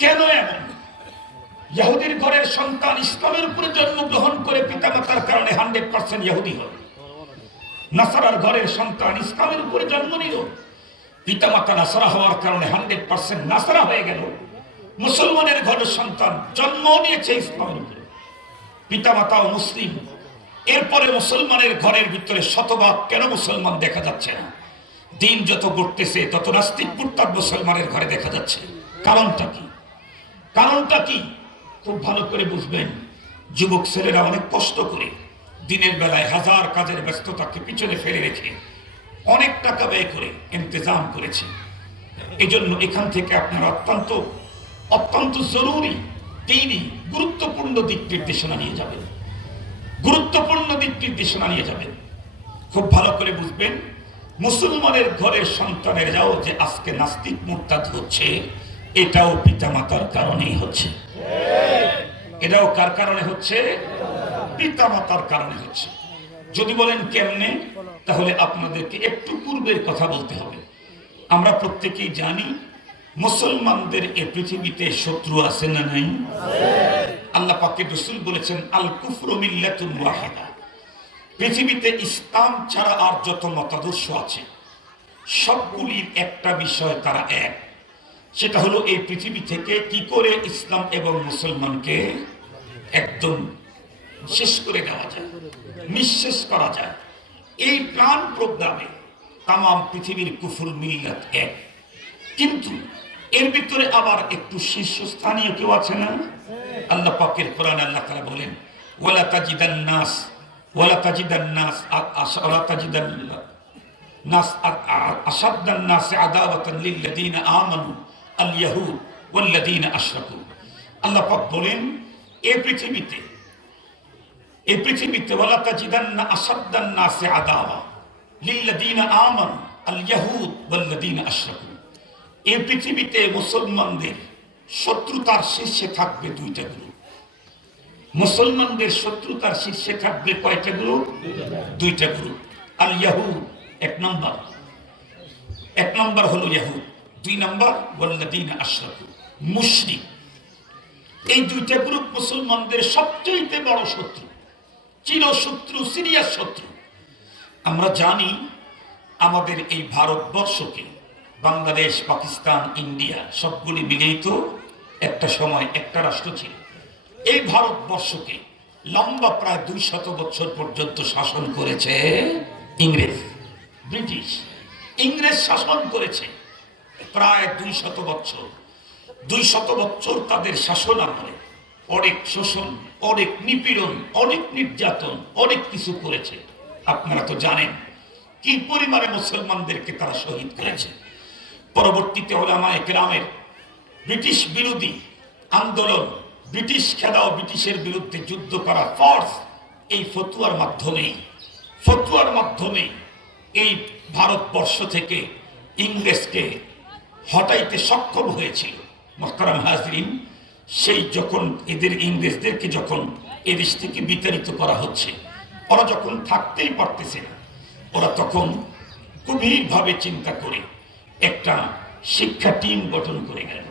কেন এমন? ইহুদির ঘরের সন্তান ইসলামের উপরে জন্মগ্রহণ করে পিতামাতার কারণে 100% ইহুদি হল। নাসারার ঘরের সন্তান ইসলামের উপরে জন্ম নিল, পিতামাতা নাসারা হওয়ার কারণে 100% নাসারা হয়ে গেল। মুসলমানের ঘরের সন্তান জন্ম নিয়েছে ইসলামের উপরে, পিতামাতাও মুসলিম, এরপরে মুসলমানের ঘরের ভিতরে শতভাগ কেন মুসলমান দেখা যাচ্ছে না? দিন যত ঘটতেছে তত নাস্তিক মুরতাদ মুসলমানের ঘরে দেখা যাচ্ছে। কারণটা কি? কারণটা কি? খুব ভালো করে বুঝবেন। যুবক ছেলেরা অনেক কষ্ট করে দিনের বেলায় হাজার কাজের ব্যস্ততাকে পিছনে ফেলে রেখে অনেক টাকা ব্যয় করে ইন্তজাম করেছে। এই জন্য এখান থেকে আপনারা অত্যন্ত অত্যন্ত জরুরি দ্বীনি গুরুত্বপূর্ণ দিক নির্দেশনা নিয়ে যাবেন, গুরুত্বপূর্ণ দিক নির্দেশনা নিয়ে যাবেন। খুব ভালো করে বুঝবেন, মুসলমানের ঘরের সন্তানেরাও যে আজকে নাস্তিক মুরতাদ হচ্ছে, এটাও পিতামাতার কারণেই হচ্ছে। এটাও কার কারণে হচ্ছে? পিতামাতার কারণে হচ্ছে। যদি বলেন কেমনে, তাহলে আপনাদেরকে একটু পূর্বের কথা বলতে হবে। আমরা প্রত্যেকেই জানি মুসলমানদের এই পৃথিবীতে শত্রু আছে না নাই? আল্লাহ পাকের রাসূল বলেছেন, আল কুফরু মিল্লাতুন ওয়াহিদা। পৃথিবীতে ইসলাম ছাড়া আর যত মতাদর্শ আছে সবগুলির একটা বিষয় তারা এক, সেটা হলো এই পৃথিবী থেকে কি করে ইসলাম এবং মুসলমানকে একদম শেষ করে দেওয়া যায়, নিঃশেষ করা যায়। এই প্রাণ প্রোগ্রামে তাম পৃথিবীর কুফর মিল্লাত এক, কিন্তু এর ভিতরে আবার একটু শীর্ষস্থানীয় কেউ আছে না? আল্লাহ পাকের কোরআনে আল্লাহ তাআলা বলেন, ওয়ালা তাজিদান্নাস আশাদ্দান-নাস আদাওয়াতান লিল্লাযীনা আমানু আল ইয়াহুদ ওয়াল্লাযীনা আশরাকু। আল্লাহ পাক বলেন, এই পৃথিবীতে ওয়ালা তাজিদান্না আশাদ্দান-নাস আদাওয়া লিল্লাযীনা আমানু আল ইয়াহুদ ওয়াল্লাযীনা আশরাকু। এই পৃথিবীতে মুসলমানদের শত্রুতার শীর্ষে থাকবে দুইটা গ্রুপ। মুসলমানদের শত্রুতার শীর্ষে থাকবে কয়টা গ্রুপ? দুইটা গ্রুপ। আল ইয়াহুদ এক নম্বর হলো ইয়াহুদ, 2 নম্বর ওয়াল্লাযীনা আশরাকু মুশরিক। এই দুইটা গ্রুপ মুসলমানদের সবচেয়ে বড় শত্রু, চিরশত্রু, সিরিয়াস শত্রু। আমরা জানি আমাদের এই ভারতবর্ষকে বাংলাদেশ, পাকিস্তান, ইন্ডিয়া সবগুলি মিলেই তো একটা সময় একটা রাষ্ট্র ছিল। এই ভারতবর্ষকে লম্বা প্রায় 200 বছর পর্যন্ত শাসন করেছে ইংরেজ, ব্রিটিশ। ইংরেজ শাসন করেছে প্রায় 200 বছর। 200 বছর তাদের শাসন আমলে অনেক শোষণ, অনেক নিপীড়ন, অনেক নির্যাতন, অনেক কিছু করেছে। আপনারা তো জানেন কি পরিমাণে মুসলমানদেরকে তারা শহীদ করেছে। পরবর্তীতে উলামায়ে কেরামের ব্রিটিশ বিরোধী আন্দোলন, ব্রিটিশ খেদাও, ব্রিটিশের বিরুদ্ধে যুদ্ধ করা ফোর্স, এই ফতুয়ার মাধ্যমে এই ভারতবর্ষ থেকে ইংরেজকে হটাইতে সক্ষম হয়েছিল। মুহতারাম হাজরিন, সেই যখন ইংরেজদেরকে যখন এদেশ থেকে বিতাড়িত করা হচ্ছে, ওরা যখন থাকতেই পারতেছে না, ওরা তখন গভীরভাবে চিন্তা করে একটা শিক্ষা টিম গঠন করে গেল।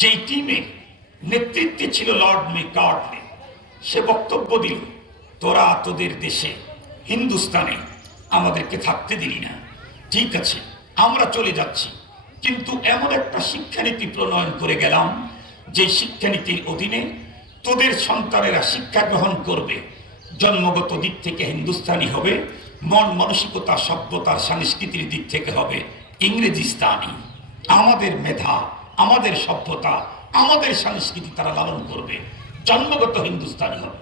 যেই টিমের নেতৃত্বে ছিল লর্ড মেকার্টলি। সে বক্তব্য দিল, তোরা তোদের দেশে হিন্দুস্তানে আমাদেরকে থাকতে দিলি না, ঠিক আছে আমরা চলে যাচ্ছি, কিন্তু এমন একটা শিক্ষানীতি প্রণয়ন করে গেলাম যে শিক্ষানীতির অধীনে তোদের সন্তানেরা শিক্ষা গ্রহণ করবে, জন্মগত দিক থেকে হিন্দুস্তানি হবে, মন মানসিকতা, সভ্যতার, সংস্কৃতির দিক থেকে হবে ইংরেজিস্তানি। আমাদের মেধা, আমাদের সভ্যতা, আমাদের সংস্কৃতি তারা লালন করবে, জন্মগত হিন্দুস্তানি হবে।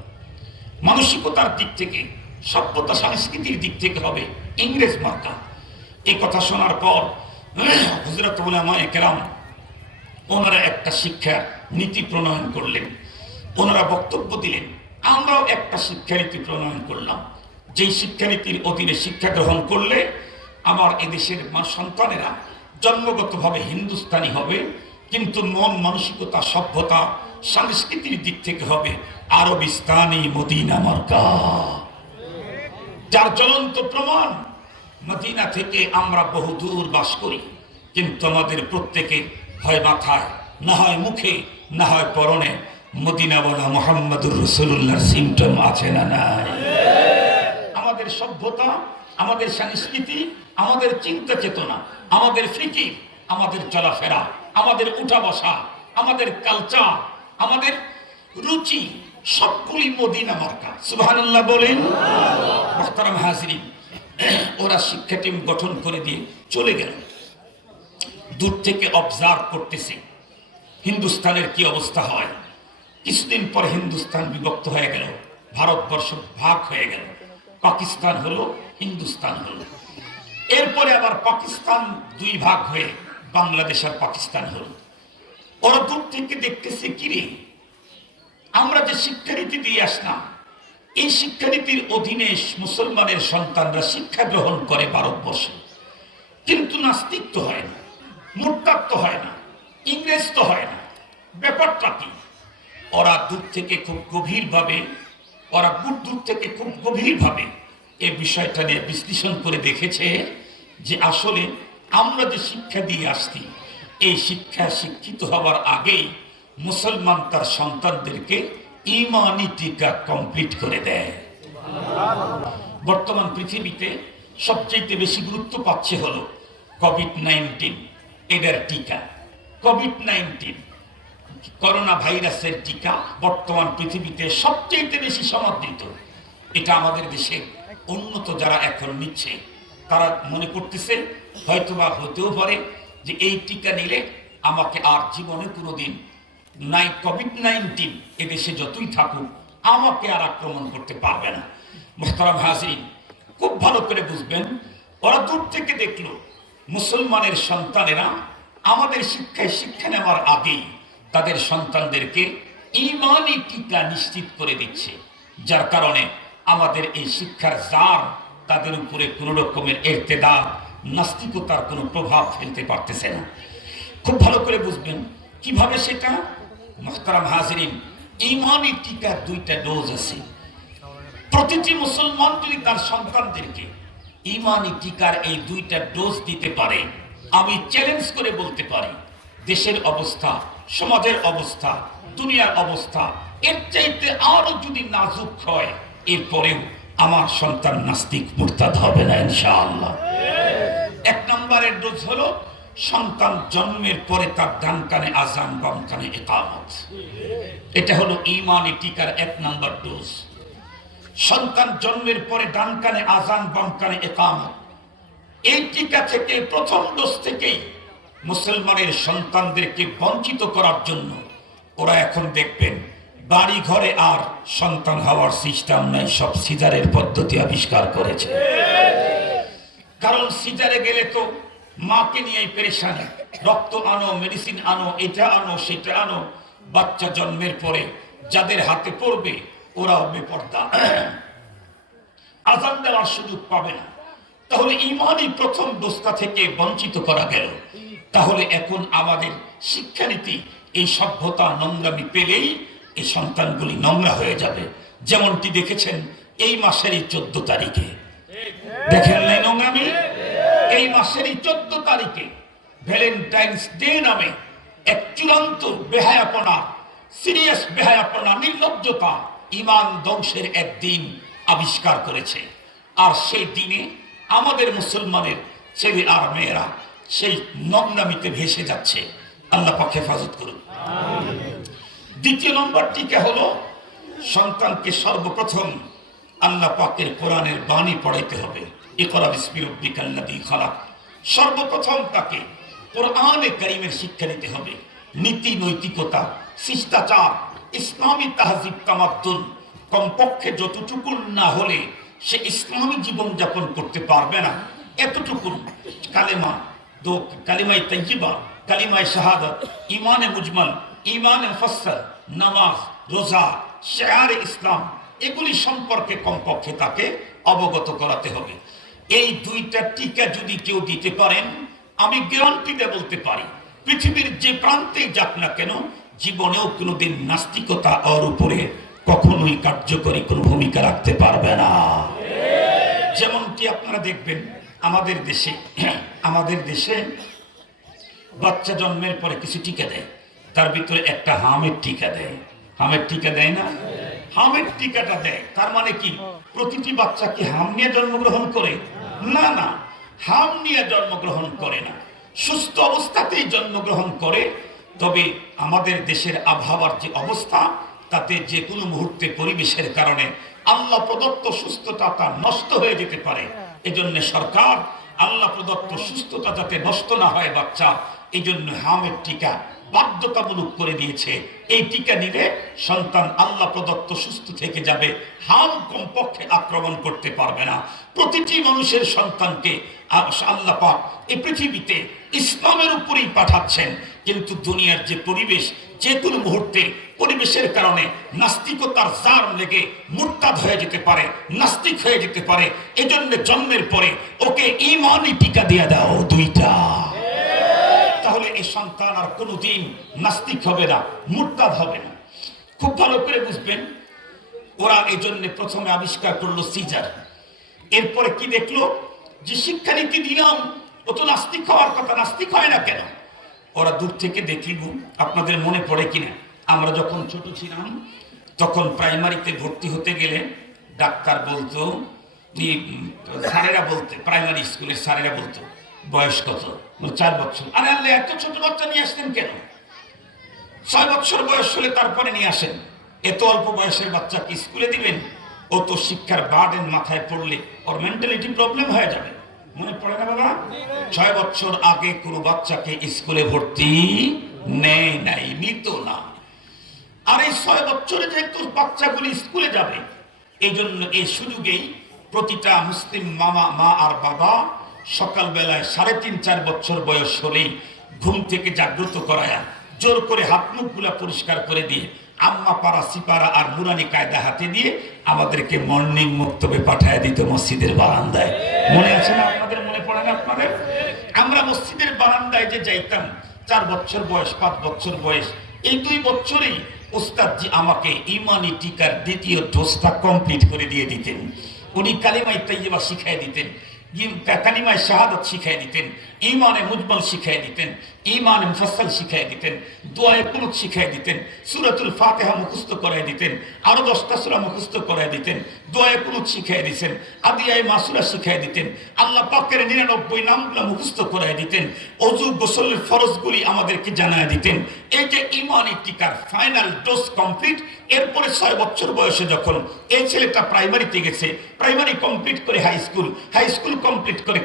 মানসিকতার দিক থেকে, সভ্যতা সংস্কৃতির দিক থেকে হবে ইংরেজ মার্কা। এই কথা শোনার পর হযরত উলামায়ে কেরাম ওনারা একটা শিক্ষার নীতি প্রণয়ন করলেন। ওনারা বক্তব্য দিলেন, আমরাও একটা শিক্ষানীতি প্রণয়ন করলাম, যেই শিক্ষানীতির অধীনে শিক্ষা গ্রহণ করলে আমার এদেশের সন্তানেরা জন্মগতভাবে হিন্দুস্তানি হবে, কিন্তু মন মানসিকতা, সভ্যতা, সংস্কৃতির দিক থেকে হবে আরবিস্তানি, মদিনা মার্কা। যার জ্বলন্ত প্রমাণ, মদিনা থেকে আমরা বহুদূর বাস করি, কিন্তু আমাদের প্রত্যেকে হয় মাথায় না হয় মুখে, না হয় পরনে মদিনা বলা মুহাম্মদুর রাসূলুল্লাহর সিমটম আছে না নাই? আমাদের সভ্যতা, আমাদের সংস্কৃতি, আমাদের চিন্তা চেতনা, আমাদের ফিকির, আমাদের চলাফেরা, আমাদের উঠা বসা, আমাদের কালচার, আমাদের রুচি সবগুলি মদিনা মার্কা। সুবহানাল্লাহ বলেন। মুহতারাম হাজিরিন, ওরা শিক্ষা টিম গঠন করে দিয়ে চলে গেল। দূর থেকে অবজার্ভ করতেছে হিন্দুস্তানের কি অবস্থা হয়। কিছুদিন পর হিন্দুস্তান বিভক্ত হয়ে গেল, ভারতবর্ষ ভাগ হয়ে গেল, পাকিস্তান হলো, হিন্দুস্তান হলো। এরপরে আবার পাকিস্তান দুই ভাগ হয়ে বাংলাদেশ আর পাকিস্তান হলো। ওরা দূর থেকে দেখতেছে কিরে, আমরা যে শিক্ষানীতি দিয়ে আসলাম, এই শিক্ষানীতির অধীনে মুসলমানের সন্তানরা শিক্ষা গ্রহণ করে ভারতবর্ষে, কিন্তু নাস্তিক তো হয় না, মুরতাদ তো হয় না, ইংরেজ তো হয় না। ব্যাপারটা কি? ওরা দূর থেকে খুব গভীরভাবে এই বিষয়টা নিয়ে বিশ্লেষণ করে দেখেছে যে আসলে আমরা যে শিক্ষা দিয়ে আসছি, এই শিক্ষা শিক্ষিত হওয়ার আগেই মুসলমান তার সন্তানদেরকে ঈমানি টিকা কমপ্লিট করে দেয়। বর্তমান পৃথিবীতে সবচেয়ে বেশি গুরুত্ব পাচ্ছে হলো কোভিড-19 এটার টিকা। কোভিড-19 করোনা ভাইরাসের টিকা বর্তমান পৃথিবীতে সবচেয়ে বেশি সমাদৃত। এটা আমাদের দেশে উন্নত যারা এখন নিচ্ছে তারা মনে করতেছে হয়তোবা হতেও পারে যে এই টিকা নিলে আমাকে আর জীবনে কোনোদিন কোভিড-19 এদেশে যতই থাকুক আমাকে আর আক্রমণ করতে পারবে না। মুহতারাম হাজিরিন, খুব ভালো করে বুঝবেন, ওরা দূর থেকে দেখলো মুসলমানের সন্তানেরা আমাদের শিক্ষায় শিক্ষা নেওয়ার আগেই তাদের সন্তানদেরকে ঈমানি টিকা নিশ্চিত করে দিচ্ছে, যার কারণে আমাদের এই শিক্ষার জার তাদের উপরে কোন রকমের ইরতিদা, নাস্তিকতার কোনো প্রভাব ফেলতে পারতেছে না। খুব ভালো করে বুঝবেন কিভাবে সেটা। মুহতারাম হাজিরিন, ঈমানি টিকার দুইটা ডোজ আছে। প্রতিটি মুসলমান যদি তার সন্তানদেরকে ঈমানি টিকার এই দুইটা ডোজ দিতে পারে, আমি চ্যালেঞ্জ করে বলতে পারি দেশের অবস্থা, সমাজের অবস্থা, দুনিয়ার অবস্থা এর চাইতে আরো যদি নাজুক হয়, এরপরেও আমার সন্তান নাস্তিক মুরতাদ হবে না ইনশাআল্লাহ। এক নম্বরের ডোজ হলো সন্তান জন্মের পরে তার ডান কানে আযান, বাম কানে ইকামত। এটা হলো ঈমানি টিকার এক নম্বর ডোজ। সন্তান জন্মের পরে ডান কানে আযান, বাম কানে ইকামত। এই টিকা থেকে প্রথম ডোজ থেকেই মুসলমানের সন্তানদেরকে বঞ্চিত করার জন্য ওরা এখন দেখবেন বাড়ি ঘরে আর সন্তান হওয়ার সিস্টেম নাই, সব সিজারের পদ্ধতি আবিষ্কার করেছে। কারণ সিজারে গেলে তো মাকে নিয়েই পেরেশানি, রক্ত আনো, মেডিসিন আনো, এটা আনো, সেটা আনো। বাচ্চা জন্মের পরে যাদের হাতে পড়বে ওরাও বেপরদা, আযান দেওয়ার সুযোগ পাবে না। তাহলে ঈমানি প্রথম দোস্তা থেকে বঞ্চিত করা গেল। তাহলে এখন আমাদের শিক্ষানীতি এই সভ্যতা নোংরামি পেলেই এই সন্তানগুলি নোংরা হয়ে যাবে। যেমনটি দেখেছেন এই মাসেরই 14 তারিখে, দেখেন নাই নোংরামি? এই মাসেরই 14 তারিখে ভ্যালেন্টাইন্স ডে নামে এক চূড়ান্ত বেহায়াপনা, সিরিয়াস বেহায়াপনা, নির্লজ্জতা, ঈমান ধ্বংসের একদিন আবিষ্কার করেছে। আর সেই দিনে আমাদের মুসলমানের ছেলে আর মেয়েরা সেই নোংরামিতে ভেসে যাচ্ছে। আল্লাহ পাক হেফাজত করুন। দ্বিতীয় নম্বর টিকা হলো সন্তানকে সর্বপ্রথম আল্লাহ পাকের কোরআনের বাণী পড়াইতে হবে। ইকরা বিসমি রাব্বিকাল্লাযী খালাক। সর্বপ্রথম তাকে কোরআনে কারীমের শিক্ষা দিতে হবে। নীতি, নৈতিকতা, শিষ্টাচার, ইসলামী তাহজিব, তামাদ্দুন কমপক্ষে যতটুকু না হলে সে ইসলামী জীবন যাপন করতে পারবে না, এতটুকু কালেমা, কালিমায়ে তাইয়্যিবা, কালিমায়ে শাহাদাত, ঈমানে মুজমাল, ঈমানে মুফাসসাল, নামাজ, রোজা, শিয়ারে ইসলাম, এগুলি সম্পর্কে কমপক্ষে তাকে অবগত করাতে হবে। এই দুইটা টিকা যদি কেউ দিতে পারেন, আমি গ্যারান্টি দিয়ে বলতে পারি পৃথিবীর যে প্রান্তে যাক না কেন, জীবনেও কোনোদিন নাস্তিকতা ওর উপরে কখনোই কার্যকরী কোনো ভূমিকা রাখতে পারবে না। যেমনটি আপনারা দেখবেন আমাদের দেশে বাচ্চা জন্মের পরে কিছু টিকা দেয়। তার ভিতরে একটা হামের টিকা দেয়। হামের টিকা দেয় না? হামের টিকাটা দেয়। তার মানে কি প্রতিটি বাচ্চা কি হাম নিয়ে জন্মগ্রহণ করে? না না, হাম নিয়ে জন্মগ্রহণ করে না, সুস্থ অবস্থাতেই জন্মগ্রহণ করে। তবে আমাদের দেশের আবহাওয়ার যে অবস্থা, তাতে যে কোনো মুহূর্তে পরিবেশের কারণে আল্লাহ প্রদত্ত সুস্থতা তা নষ্ট হয়ে যেতে পারে। এজন্য সরকার আল্লাহ প্রদত্ত সুস্থতা যাতে নষ্ট না হয় বাচ্চা, এই জন্য হামের টিকা বাধ্যতামূলক করে দিয়েছে। এই টিকা নিলে সন্তান আল্লাহ প্রদত্ত সুস্থ থেকে যাবে, হাম কমপক্ষে আক্রমণ করতে পারবে না। প্রতিটি মানুষের সন্তানকে আল্লাহ পাক এই পৃথিবীতে ইসলামের উপরেই পাঠাচ্ছেন, কিন্তু দুনিয়ার যে পরিবেশ, যে কোনো মুহূর্তে পরিবেশের কারণে নাস্তিকতার জার লেগে মুরতাদ হয়ে যেতে পারে, নাস্তিক হয়ে যেতে পারে। এজন্য জন্মের পরে ওকে ঈমানি টিকা দিয়ে দাও দুইটা, তাহলে এই সন্তান আর কোনোদিন নাস্তিক হবে না, মুরতাদ হবে না। খুব ভালো করে বুঝবেন, ওরা এই জন্য প্রথমে আবিষ্কার করলো সিজার। এরপরে কি দেখলো যে শিক্ষানীতি দিলাম, ও তো নাস্তিক হওয়ার কথা, নাস্তিক হয় না কেন? ওরা দূর থেকে দেখিব। আপনাদের মনে পড়ে কিনা, আমরা যখন ছোট ছিলাম তখন প্রাইমারিতে ভর্তি হতে গেলে ডাক্তার বলতো, স্যারেরা বলতে, প্রাইমারি স্কুলের স্যারেরা বলতো বয়স কত? 4 বছর। আরে আল্লাহ, এত ছোট বাচ্চা নিয়ে আসতেন কেন? 6 বছর বয়স হলে তারপরে নিয়ে আসেন। এত অল্প বয়সের বাচ্চাকে স্কুলে দিবেন? ও তো শিক্ষার বার্ডেন মাথায় পড়লে ওর মেন্টালিটি প্রবলেম হয়ে যাবে। মনে পড়ে না বাবা? 6 বছর আগে কোনো বাচ্চাকে স্কুলে ভর্তি নেয় নাই, নিত না। আর এই 6 বছরে যেহেতু বাচ্চাগুলি স্কুলে যাবে, এই জন্য এই সুযোগেই প্রতিটা মুসলিম মা আর বাবা সকালবেলায় 3.5-4 বছর বয়স হলেই ঘুম থেকে জাগ্রত করায়া জোর করে হাত মুখগুলা পরিষ্কার করে দিয়ে আম্মা পাড়া, সিপারা আর নুরানি কায়দা হাতে দিয়ে আমাদেরকে মর্নিং মক্তবে পাঠায় দিত মসজিদের বারান্দায়। মনে আছে না আপনাদের? মনে পড়ে না আপনাদের? আমরা মসজিদের বারান্দায় যে যাইতাম, 4 বছর বয়স, 5 বছর বয়স, এই 2 বছরেই ওস্তাদজি আমাকে ঈমানি টিকার দ্বিতীয় ডোজটা কমপ্লিট করে দিয়ে দিতেন। উনি কালিমায়ে তাইয়্যিবা শিখাই দিতেন, কালিমায়ে শাহাদাত শিখাই দিতেন, ঈমানে মুজমাল শিখাই দিতেন, ঈমানে মুফাসসাল শিখাই দিতেন, দোয়ায়ে কুনুত শিখাই দিতেন, সূরাতুল ফাতিহা মুখস্থ করাই দিতেন, আরো 10টা সূরা মুখস্থ করাই দিতেন, দোয়ায়ে কুনুত শিখাই দিতেন, আদিয়ায়ে মাসুরা শিখাই দিতেন, আল্লাহ পাকের 99 নামগুলো মুখস্থ করাই দিতেন, ওযু গোসলের ফরজগুলি আমাদেরকে জানায় দিতেন। এই যে ঈমানি টিকার ফাইনাল ডোজ কমপ্লিট। এরপরে 6 বছর বয়সে যখন এই ছেলেটা প্রাইমারিতে গেছে, প্রাইমারি কমপ্লিট করে হাই স্কুল কমপ্লিট করে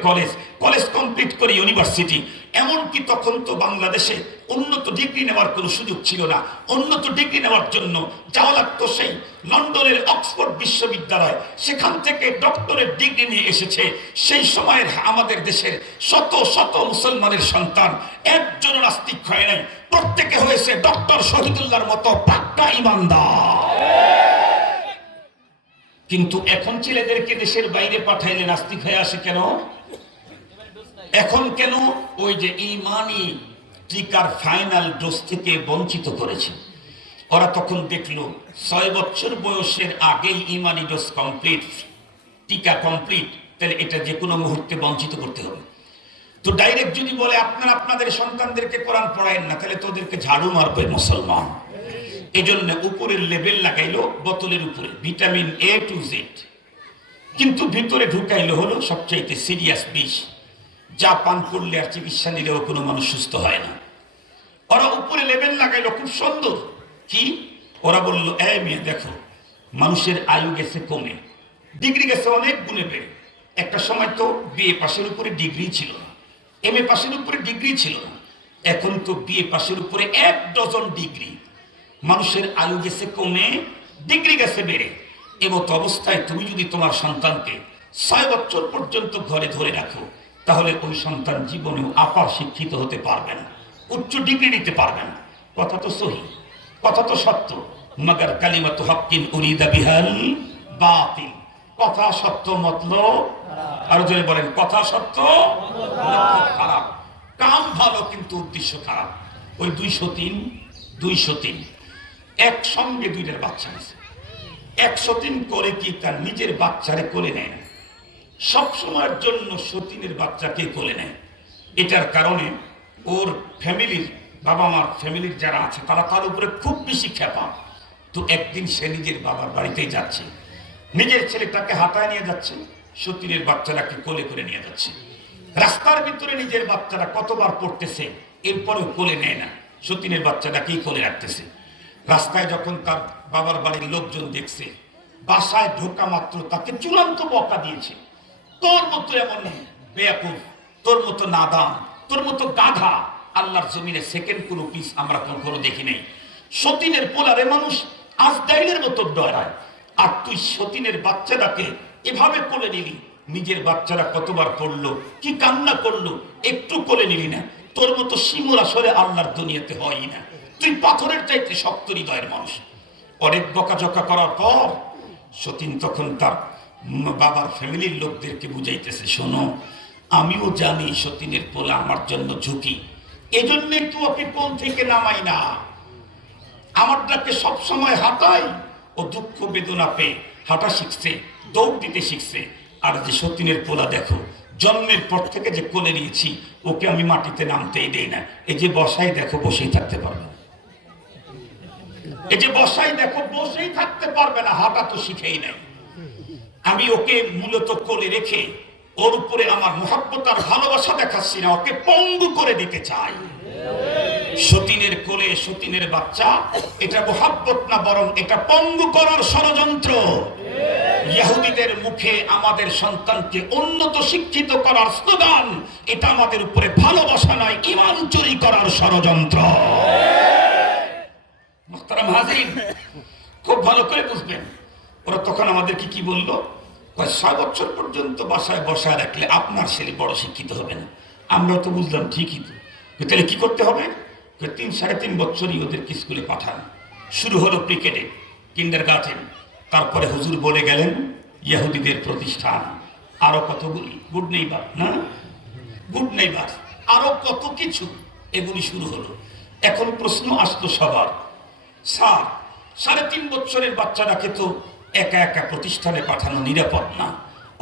কলেজ কমপ্লিট করে ইউনিভার্সিটি, এমনকি তখন তো বাংলাদেশে উন্নত ডিগ্রি নেওয়ার কোনো সুযোগ ছিল না। উন্নত ডিগ্রি নেওয়ার জন্য যাওয়া লাগতো সেই লন্ডনের অক্সফোর্ড বিশ্ববিদ্যালয়, সেখান থেকে ডক্টরেট ডিগ্রি নিয়ে এসেছে। সেই সময়ের আমাদের দেশের শত শত মুসলমানের সন্তান একজন নাস্তিক হয় নাই, প্রত্যেকে হয়েছে ডক্টর শহীদুল্লাহর মতো পাক্কা ঈমানদার। কিন্তু এখন ছেলেদেরকে দেশের বাইরে পাঠাইলে নাস্তিক হয়ে আসে কেন? এখন কেন? ওই যে ঈমানি টিকার ফাইনাল ডোজ থেকে বঞ্চিত করেছে। ওরা তখন দেখলো 6 বছর বয়সের আগেই ঈমানি ডোজ কমপ্লিট, টিকা কমপ্লিট, তাহলে এটা যে কোনো মুহূর্তে বঞ্চিত করতে হবে। তো ডাইরেক্ট যদি বলে আপনারা আপনাদের সন্তানদেরকে কোরআন পড়ায়েন না, তাহলে তোদেরকে ঝাড়ু মারবে মুসলমান। এই জন্য উপরের লেবেল লাগাইলো বোতলের উপরে ভিটামিন A to Z, কিন্তু ভিতরে ঢুকাইলো হলো সবচাইতে সিরিয়াস বিষ, যা পান করলে আর চিকিৎসা নিলেও কোনো মানুষ সুস্থ হয় না। ওরা উপরে লেবেল লাগাইলো খুব সুন্দর। কি? ওরা বললো, মেয়ে দেখো, মানুষের আয়ু গেছে কমে, ডিগ্রি গেছে অনেক গুণে বেড়ে। একটা সময় তো বিএ পাশের উপরে ডিগ্রি ছিল না, MA পাশের উপরে ডিগ্রি ছিল না, এখন তো বিএ পাশের উপরে 1 ডজন ডিগ্রি। মানুষের আয়ু গেছে কমে, ডিগ্রি গেছে বেড়ে। এমতো অবস্থায় তুমি যদি তোমার সন্তানকে 6 বছর পর্যন্ত ঘরে ধরে রাখো, তাহলে ওই সন্তান জীবনেও আপার শিক্ষিত হতে পারবে না, উচ্চ ডিগ্রি নিতে পারবে না। কথা তো সহি, কথা তো সত্য। মাগার কালিমাতু হাক্কিন উরিদা বিহাল বাতিল। কথা সত্য, মতলব আরো জোরে বলেন, কথা সত্য, মতলব খারাপ। কাম ভালো কিন্তু উদ্দেশ্য খারাপ। ওই 203 একসঙ্গে 2টার বাচ্চা আছে। 103 করে কি তার নিজের বাচ্চারে কোলে নেয় না, সবসময়ের জন্য সতীনের বাচ্চাকে কোলে নেয়। এটার কারণে ওর ফ্যামিলির বাবা মার ফ্যামিলির যারা আছে তারা তার উপরে খুব বেশি খেপা। তো একদিন সে নিজের বাবার বাড়িতেই যাচ্ছে, নিজের ছেলেটাকে হাঁটায় নিয়ে যাচ্ছে, সতীনের বাচ্চাটাকে কোলে করে নিয়ে যাচ্ছে। রাস্তার ভিতরে নিজের বাচ্চারা কতবার পড়তেছে, এরপরেও কোলে নেয় না, সতীনের বাচ্চাটাকেই কোলে রাখতেছে। রাস্তায় যখন তার বাবার বাড়ির লোকজন দেখছে, বাসায় ঢোকা মাত্র তাকে চূড়ান্ত বকা দিয়েছে। তোর মতো এমন বেয়াকুফ, তোর মতো নাদান, তোর মতো গাধা আল্লাহর জমিনে সেকেন্ড কোনো পিস আমরা কখনো দেখি নাই। সতীনের পোলারে মানুষ আজরাইলের মতো ডরায়, আর তুই সতীনের বাচ্চাটাকে এভাবে কোলে নিলি। নিজের বাচ্চারা কতবার পড়লো, কি কান্না করলো, একটু কোলে নিলি না। তোর মতো শিমুল আসলে আল্লাহর দুনিয়াতে হয়ই না। তুই পাথরের চাইতে শক্ত হৃদয়ের মানুষ। অনেক বকাঝকা করার পর সতীন তখন তার বাবার ফ্যামিলির লোকদেরকে বুঝাইতেছে, শোনো, আমিও জানি সতীনের পোলা আমার জন্য ঝুঁকি, এজন্য একটু ওকে কোল থেকে নামাই না, আমারটাকে সবসময় হাঁটাই। ও দুঃখ বেদনা পেয়ে হাঁটা শিখছে, দৌড় দিতে শিখছে। আর যে সতীনের পোলা দেখো, জন্মের পর থেকে যে কোলে নিয়েছি, ওকে আমি মাটিতে নামতেই দেই না। এই যে বসাই দেখো, বসেই থাকতে পারবে না। এই যে বসাই দেখো, বসেই থাকতে পারবে না, হাঁটা তো শিখেই নাই। আমি ওকে মূলত কোলে রেখে ওর উপরে আমার মহব্বত আর ভালোবাসা দেখাচ্ছি না, ওকে পঙ্গু করে দিতে চাই। সতীনের কোলে সতীনের বাচ্চা, এটা মহব্বত না, বরং এটা পঙ্গু করার ষড়যন্ত্র। ইহুদিদের মুখে আমাদের সন্তানকে উন্নত শিক্ষিত করার স্লোগান, এটা আমাদের উপরে ভালোবাসা নয়, ঈমান চুরি করার ষড়যন্ত্র। মুহতারাম হাজিরিন, খুব ভালো করে বুঝবেন। ওরা তখন আমাদেরকে কি বললো, 6 বছর পর্যন্ত বাসায় বসায় রাখলে আপনার ছেলে বড় শিক্ষিত হবে না। আমরা তো বুঝলাম ঠিকই তো, তাহলে কি করতে হবে? 3-3.5 বছরই ওদেরকে স্কুলে পাঠান। শুরু হলো ক্রিকেটে, কিন্ডারগার্টেন, তারপরে হুজুর বলে গেলেন ইহুদিদের প্রতিষ্ঠান, আরো কতগুলি গুড নেইবার, না গুড নেইবার, আরো কত কিছু, এগুলি শুরু হলো। এখন প্রশ্ন আসতো সবার, স্যার 3.5 বছরের বাচ্চাটাকে তো একা একা প্রতিষ্ঠানে পাঠানো নিরাপদ না,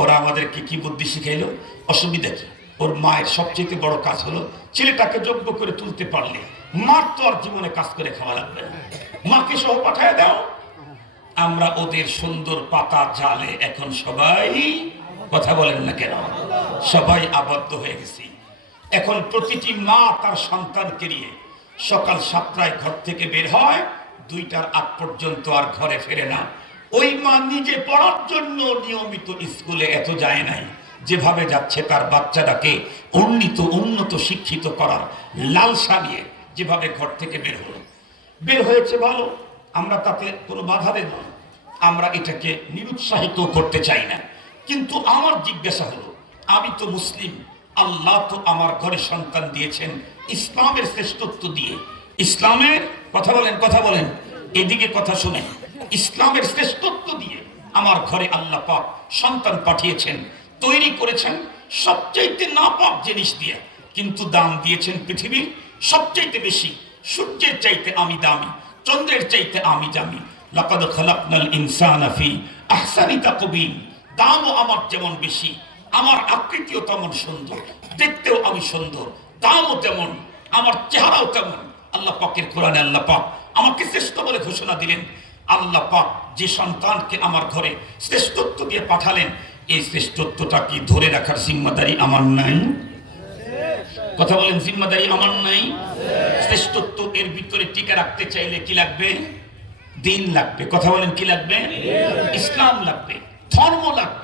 ওরা আমাদেরকে কি বুদ্ধি শিখাইলো? অসুবিধা কি? ওর মায়ের সবচেয়ে বড় কাজ হলো ছেলেটাকে যোগ্য করে তুলতে পারলে মার তো আর জীবনে কাজ করে খাওয়া লাগবে না, মাকে সহ পাঠায় দাও। আমরা ওদের সুন্দর পাতা জালে এখন সবাই, কথা বলেন না কেন, সবাই আবদ্ধ হয়ে গেছি। এখন প্রতিটি মা তার সন্তানকে নিয়ে সকাল 7টায় ঘর থেকে বের হয়, 2টার আগ পর্যন্ত আর ঘরে ফেরে না। ওই মা নিজে পড়ার জন্য নিয়মিত স্কুলে এত যায় নাই, যেভাবে যাচ্ছে তার বাচ্চাটাকে উন্নত শিক্ষিত করার লালসা নিয়ে যেভাবে ঘর থেকে বের হয়েছে ভালো, আমরা তাতে কোনো বাধা দেব না, আমরা এটাকে নিরুৎসাহিত করতে চাই না। কিন্তু আমার জিজ্ঞাসা হলো, আমি তো মুসলিম, আল্লাহ তো আমার ঘরে সন্তান দিয়েছেন ইসলামের শ্রেষ্ঠত্ব দিয়ে। ইসলামের কথা বলেন, এদিকে কথা শুনে, ইসলামের শ্রেষ্ঠত্ব দিয়ে আমার ঘরে আল্লাহ পাক সন্তান পাঠিয়েছেন, তৈরি করেছেন সবচাইতে নাপাক জিনিস দিয়ে, কিন্তু দাম দিয়েছেন পৃথিবীর সবচাইতে বেশি। সূর্যের চাইতে আমি দামি, চন্দ্রের চাইতে আমি দামি। লাকাদ খালাকনাল ইনসানা ফি আহসানি তাকবীম, দামও আমার যেমন বেশি, আমার আকৃতিও তেমন সুন্দর, দেখতেও আমি সুন্দর, দামও তেমন, আমার চেহারাও তেমন। আল্লাহ পাকের কোরআনে আল্লাহ পাক আমাকে শ্রেষ্ঠ বলে ঘোষণা দিলেন। আল্লাহ পাক যে সন্তানকে আমার ঘরে শ্রেষ্ঠত্ব দিয়ে পাঠালেন, এই শ্রেষ্ঠত্বটা কি ধরে রাখার জিম্মাদারি আমার নাই? কথা বলেন, জিম্মাদারি আমার নাই? শ্রেষ্ঠত্ব এর ভিতরে টিকে রাখতে চাইলে কি লাগবে? দিন লাগবে। কথা বলেন, কি লাগবে? ইসলাম লাগবে, ধর্ম লাগবে।